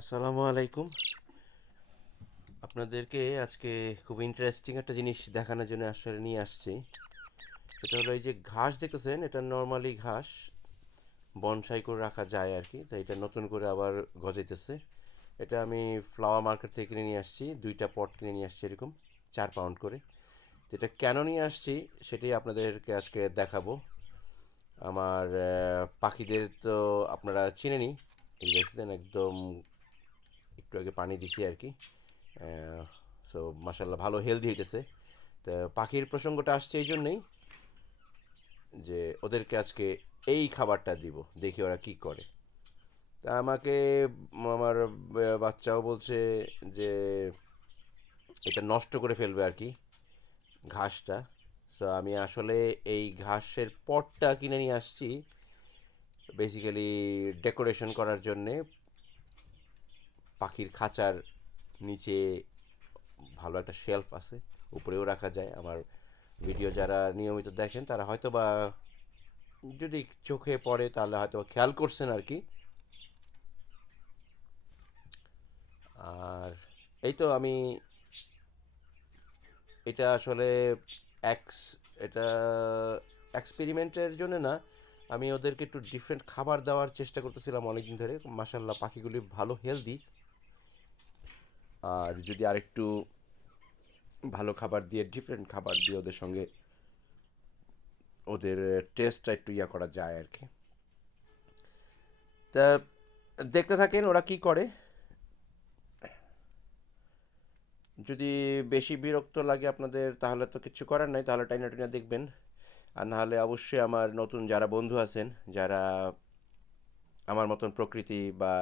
আসসালামু আলাইকুম। আপনাদেরকে আজকে খুব ইন্টারেস্টিং একটা জিনিস দেখানোর জন্য আসলে নিয়ে আসছি। সেটা হলো এই যে ঘাস দেখতেছেন, এটা নর্মালি ঘাস বনসাই করে রাখা যায় আর কি, তাই এটা নতুন করে আবার গজাইতেছে। এটা আমি ফ্লাওয়ার মার্কেট থেকে কিনে নিয়ে আসছি, 2টা পট কিনে নিয়ে আসছি এরকম 4 পাউন্ড করে। তো এটা কেন নিয়ে আসছি সেটাই আপনাদেরকে আজকে দেখাবো। আমার পাখিদের তো আপনারা চিনেনই, এই দেখছেন একদম একটু আগে পানি দিছি আর কি। সো মাসাল্লাহ ভালো হেলদি হইতেছে। তা পাখির প্রসঙ্গটা আসছে এই জন্যেই যে ওদেরকে আজকে এই খাবারটা দিব, দেখি ওরা কি করে। তা আমাকে আমার বাচ্চাও বলছে যে এটা নষ্ট করে ফেলবে আর কি, ঘাসটা। সো আমি আসলে এই ঘাসের পটটা কিনে নিয়ে আসছি বেসিক্যালি ডেকোরেশন করার জন্যে। পাখির খাঁচার নিচে ভালো একটা শেলফ আছে, উপরেও রাখা যায়। আমার ভিডিও যারা নিয়মিত দেখেন তারা হয়তো বা যদি চোখে পড়ে তাহলে হয়তো খেয়াল করছেন আর কি। আর এই তো আমি এটা আসলে এক্স এটা এক্সপেরিমেন্টের জন্য না, আমি ওদেরকে একটু ডিফারেন্ট খাবার দেওয়ার চেষ্টা করতেছিলাম অনেকদিন ধরে। মাসাল্লাহ পাখিগুলি ভালো হেলদি। আর যদি আরেকটু ভালো খাবার দিয়ে, ডিফারেন্ট খাবার দিয়ে ওদের সঙ্গে ওদের টেস্টটা একটু ইয়া করা যায় আর কি। তা দেখতে থাকেন ওরা কি করে। যদি বেশি বিরক্ত লাগে আপনাদের তাহলে তো কিছু করার নাই, তাহলে টাইনা টাইনা দেখবেন। আর নাহলে অবশ্যই আমার নতুন যারা বন্ধু আছেন, যারা আমার মতন প্রকৃতি বা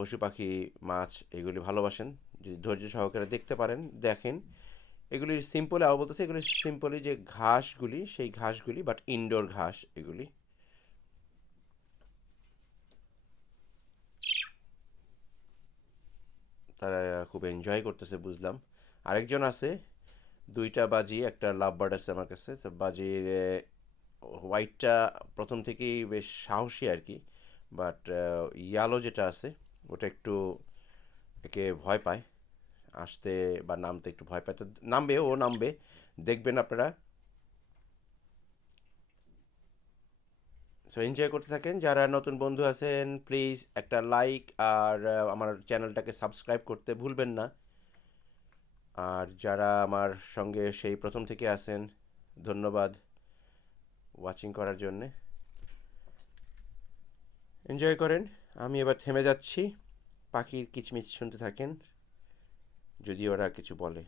পশু পাখি মাছ এগুলি ভালোবাসেন, যদি ধৈর্য সহকারে দেখতে পারেন দেখেন। এগুলি সিম্পলি আবার বলতেছে, এগুলি সিম্পলি যে ঘাসগুলি, সেই ঘাসগুলি বাট ইনডোর ঘাস এগুলি। তারা খুব এনজয় করতেছে বুঝলাম। আরেকজন আছে, 2টা বাজি, একটা লাভ বার্ড আছে আমার কাছে। তো বাজির হোয়াইটটা প্রথম থেকেই বেশ সাহসী আর কি, বাট ইয়ালো যেটা আছে ওটা একটু একে ভয় পায়, আসতে বা নামতে একটু ভয় পায়। তো নামবে, ও নামবে, দেখবেন আপনারা। সো এনজয় করতে থাকেন। যারা নতুন বন্ধু আছেন প্লিজ একটা লাইক আর আমার চ্যানেলটাকে সাবস্ক্রাইব করতে ভুলবেন না। আর যারা আমার সঙ্গে সেই প্রথম থেকে আছেন, ধন্যবাদ ওয়াচিং করার জন্যে। এনজয় করেন। আমি এবার থেমে যাচ্ছি, পাখির কিচমিচ শুনতে থাকেন যদি ওরা কিছু বলে।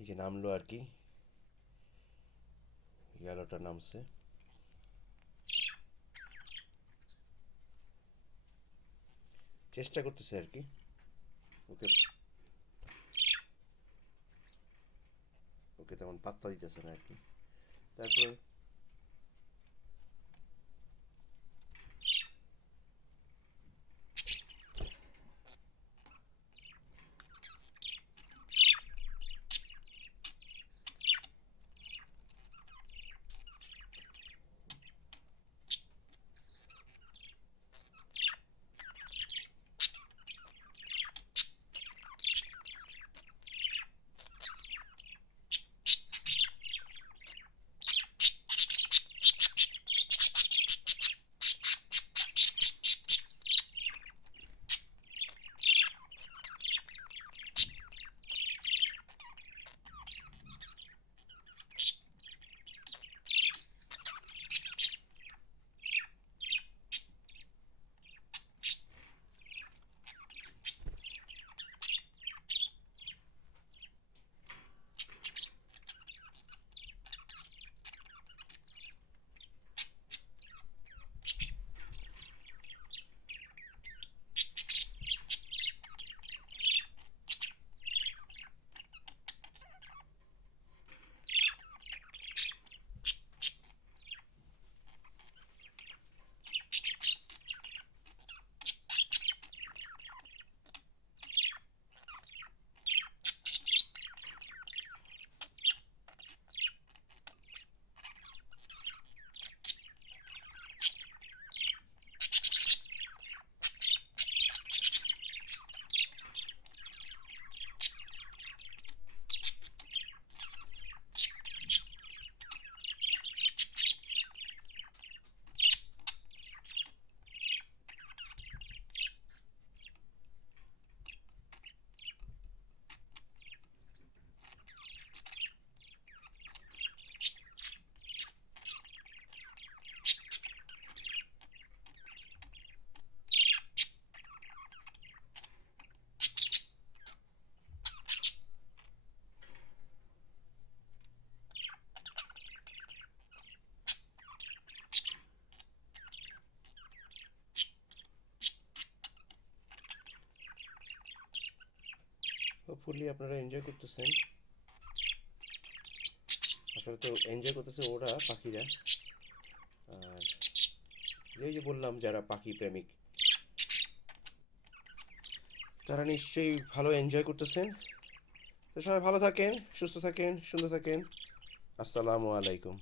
এই যে নামলো আর কি, ইয়ালোটা নামছে। চেষ্টা করতেছে আর কি, ওকে ওকে তেমন পাত্তা দিতেছে না আর কি। তারপর হোপফুলি আপনারা এনজয় করতেছেন। আসলে তো এনজয় করতেছে ওরা পাখিরা। আর এই যে বললাম যারা পাখি প্রেমিক তারা নিশ্চয়ই ভালো এনজয় করতেছেন। তো সবাই ভালো থাকেন, সুস্থ থাকেন, সুন্দর থাকেন। আসসালামু আলাইকুম।